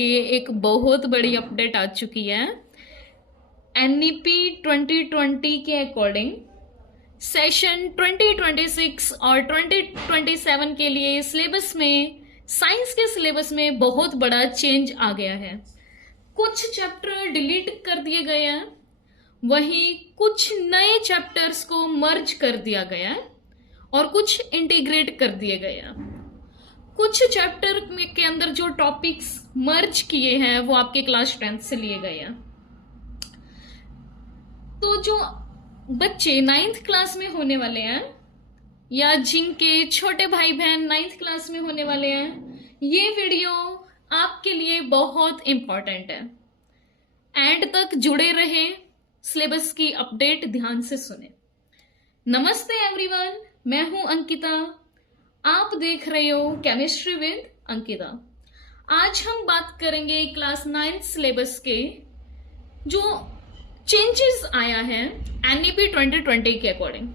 ये एक बहुत बड़ी अपडेट आ चुकी है। एनईपी 2020 के अकॉर्डिंग सेशन 2026 और 2027 के लिए सिलेबस में, साइंस के सिलेबस में बहुत बड़ा चेंज आ गया है। कुछ चैप्टर डिलीट कर दिए गए हैं, वहीं कुछ नए चैप्टर्स को मर्ज कर दिया गया है और कुछ इंटीग्रेट कर दिए गए हैं। कुछ चैप्टर के अंदर जो टॉपिक्स मर्ज किए हैं वो आपके क्लास 10th से लिए गए हैं। तो जो बच्चे 9th क्लास में होने वाले हैं या जिनके छोटे भाई बहन 9th क्लास में होने वाले हैं, ये वीडियो आपके लिए बहुत इंपॉर्टेंट है। एंड तक जुड़े रहें, सिलेबस की अपडेट ध्यान से सुने। नमस्ते एवरीवन, मैं हूं अंकिता, आप देख रहे हो केमिस्ट्री विद अंकिता। आज हम बात करेंगे क्लास 9th सिलेबस के जो चेंजेस आया है एनईपी 2020 के अकॉर्डिंग।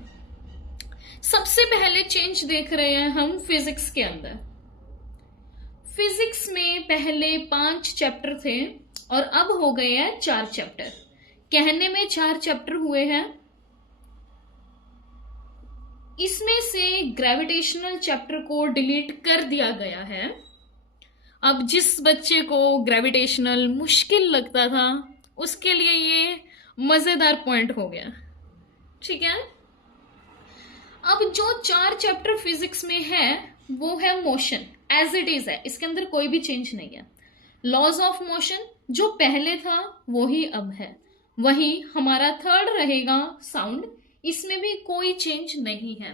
सबसे पहले चेंज देख रहे हैं हम फिजिक्स के अंदर। फिजिक्स में पहले 5 चैप्टर थे और अब हो गए हैं 4 चैप्टर। कहने में 4 चैप्टर हुए हैं, इसमें से ग्रेविटेशनल चैप्टर को डिलीट कर दिया गया है। अब जिस बच्चे को ग्रेविटेशनल मुश्किल लगता था उसके लिए ये मजेदार पॉइंट हो गया, ठीक है। अब जो 4 चैप्टर फिजिक्स में है वो है मोशन, एज इट इज है, इसके अंदर कोई भी चेंज नहीं है। लॉज ऑफ मोशन जो पहले था वही अब है। वही हमारा थर्ड रहेगा साउंड, इसमें भी कोई चेंज नहीं है।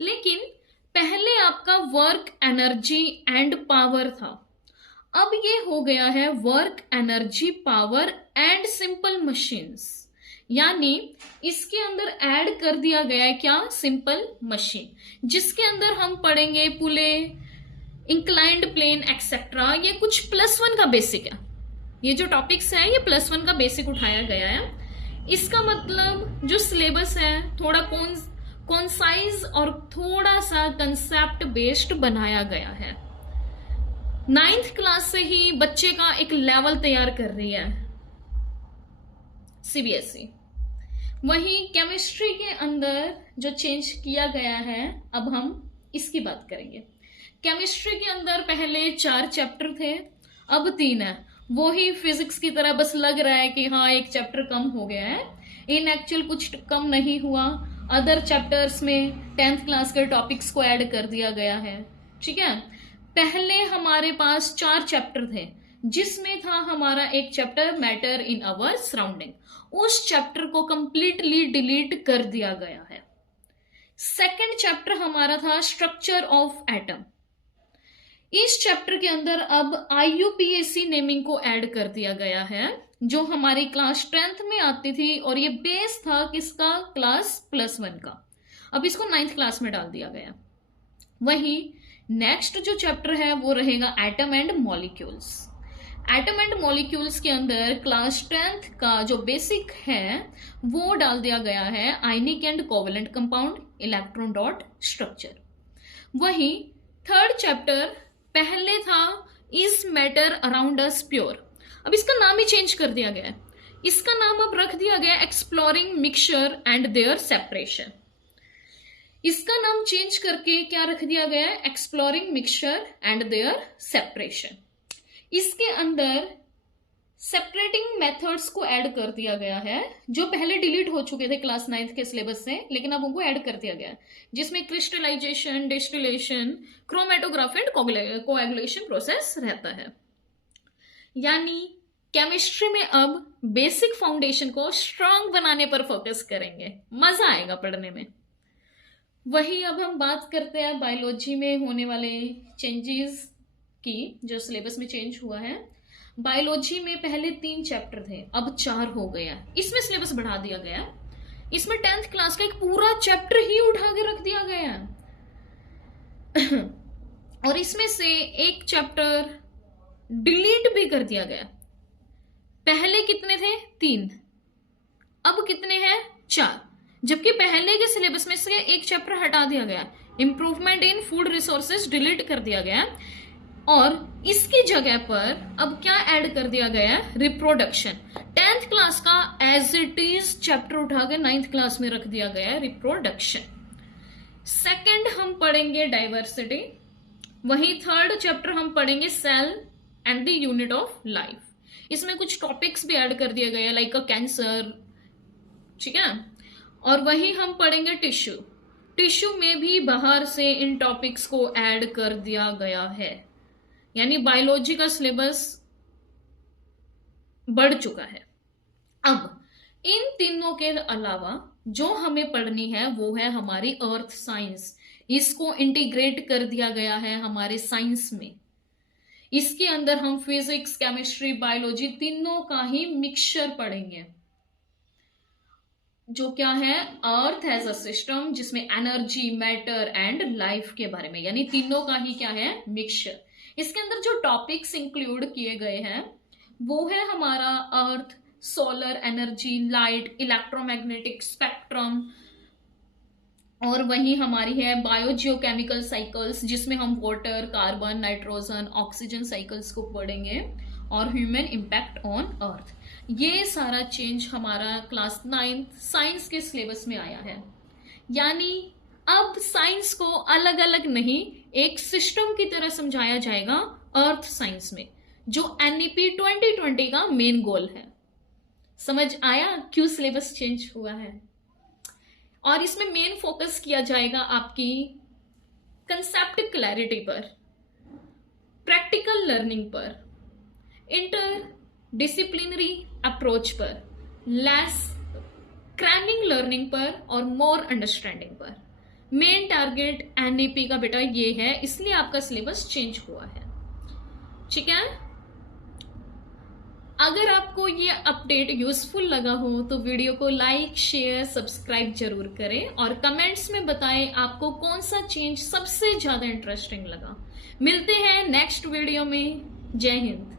लेकिन पहले आपका वर्क, एनर्जी एंड पावर था, अब ये हो गया है work, energy, power and simple machines. यानी इसके अंदर ऐड कर दिया गया है क्या? सिंपल मशीन, जिसके अंदर हम पढ़ेंगे पुले, इंक्लाइंड प्लेन एक्सेट्रा। ये कुछ +1 का बेसिक है। ये जो टॉपिक्स है ये +1 का बेसिक उठाया गया है। इसका मतलब जो सिलेबस है थोड़ा कॉन्साइज और थोड़ा सा कंसेप्ट बेस्ड बनाया गया है। 9th क्लास से ही बच्चे का एक लेवल तैयार कर रही है सीबीएसई। वहीं केमिस्ट्री के अंदर जो चेंज किया गया है, अब हम इसकी बात करेंगे। केमिस्ट्री के अंदर पहले 4 चैप्टर थे, अब 3 है। वो ही फिजिक्स की तरह बस लग रहा है कि हाँ एक चैप्टर कम हो गया है, इन एक्चुअल कुछ कम नहीं हुआ। अदर चैप्टर्स में 10th क्लास के टॉपिक्स को ऐड कर दिया गया है, ठीक है। पहले हमारे पास 4 चैप्टर थे, जिसमें था हमारा एक chapter matter in our surrounding, उस चैप्टर को कंप्लीटली डिलीट कर दिया गया है। सेकंड चैप्टर हमारा था स्ट्रक्चर ऑफ एटम। इस चैप्टर के अंदर अब IUPAC नेमिंग को ऐड कर दिया गया है, जो हमारी क्लास 10th में आती थी और ये बेस था किसका? क्लास +1 का। अब इसको 9th क्लास में डाल दिया गया। वहीं नेक्स्ट जो चैप्टर है वो रहेगा atom and molecules. Atom and molecules के अंदर क्लास 10th का जो बेसिक है वो डाल दिया गया है ionic and covalent compound, electron dot structure. वहीं थर्ड चैप्टर पहले था is matter around us pure, अब इसका नाम ही चेंज कर दिया गया है। इसका नाम अब रख दिया गया exploring mixture and their separation. इसका नाम चेंज करके क्या रख दिया गया है? Exploring mixture and their separation. इसके अंदर सेपरेटिंग मेथड्स को ऐड कर दिया गया है, जो पहले डिलीट हो चुके थे क्लास 9th के सिलेबस से, लेकिन अब उनको ऐड कर दिया गया है, जिसमें crystallisation, distillation, chromatography and coagulation process रहता है। यानी केमिस्ट्री में अब बेसिक फाउंडेशन को स्ट्रांग बनाने पर फोकस करेंगे, मजा आएगा पढ़ने में। वही अब हम बात करते हैं बायोलॉजी में होने वाले चेंजेस की, जो सिलेबस में चेंज हुआ है। बायोलॉजी में पहले 3 चैप्टर थे, अब 4 हो गया। इसमें सिलेबस बढ़ा दिया गया, इसमें 10th क्लास का एक पूरा चैप्टर ही उठा के रख दिया गया है और इसमें से एक चैप्टर डिलीट भी कर दिया गया। पहले कितने थे? 3, अब कितने हैं? 4। जबकि पहले के सिलेबस में से एक चैप्टर हटा दिया गया, improvement in food resources delete कर दिया गया। और इसकी जगह पर अब क्या ऐड कर दिया गया है, रिप्रोडक्शन। 10th क्लास का एज इट इज चैप्टर उठा के 9th क्लास में रख दिया गया है, रिप्रोडक्शन। सेकंड हम पढ़ेंगे डाइवर्सिटी, वही थर्ड चैप्टर हम पढ़ेंगे cell and the unit of life. इसमें कुछ टॉपिक्स भी ऐड कर दिए गए हैं लाइक अ कैंसर, ठीक है। और वही हम पढ़ेंगे टिश्यू। टिश्यू में भी बाहर से इन टॉपिक्स को ऐड कर दिया गया है, यानी बायोलॉजी का सिलेबस बढ़ चुका है। अब इन तीनों के अलावा जो हमें पढ़नी है वो है हमारी अर्थ साइंस। इसको इंटीग्रेट कर दिया गया है हमारे साइंस में। इसके अंदर हम फिजिक्स, केमिस्ट्री, बायोलॉजी तीनों का ही मिक्सचर पढ़ेंगे, जो क्या है, अर्थ एज अ सिस्टम, जिसमें एनर्जी, मैटर एंड लाइफ के बारे में, यानी तीनों का ही क्या है, मिक्सचर। इसके अंदर जो टॉपिक्स इंक्लूड किए गए हैं वो है हमारा earth, solar energy, light, electromagnetic spectrum, और वही हमारी है बायोजियोकेमिकल साइकिल्स, जिसमें हम water, carbon, nitrogen, oxygen cycles को पढ़ेंगे, और ह्यूमन इम्पैक्ट ऑन अर्थ। ये सारा चेंज हमारा क्लास 9th साइंस के सिलेबस में आया है। यानी अब साइंस को अलग अलग नहीं, एक सिस्टम की तरह समझाया जाएगा अर्थ साइंस में, जो एनईपी 2020 का मेन गोल है। समझ आया क्यों सिलेबस चेंज हुआ है? और इसमें मेन फोकस किया जाएगा आपकी कंसेप्ट क्लैरिटी पर, प्रैक्टिकल लर्निंग पर, इंटर डिसिप्लिनरी अप्रोच पर, लेस क्रैमिंग लर्निंग पर, और मोर अंडरस्टैंडिंग पर। मेन टारगेट एनईपी का बेटा ये है, इसलिए आपका सिलेबस चेंज हुआ है, ठीक है। अगर आपको ये अपडेट यूजफुल लगा हो तो वीडियो को लाइक, शेयर, सब्सक्राइब जरूर करें, और कमेंट्स में बताएं आपको कौन सा चेंज सबसे ज्यादा इंटरेस्टिंग लगा। मिलते हैं नेक्स्ट वीडियो में। जय हिंद।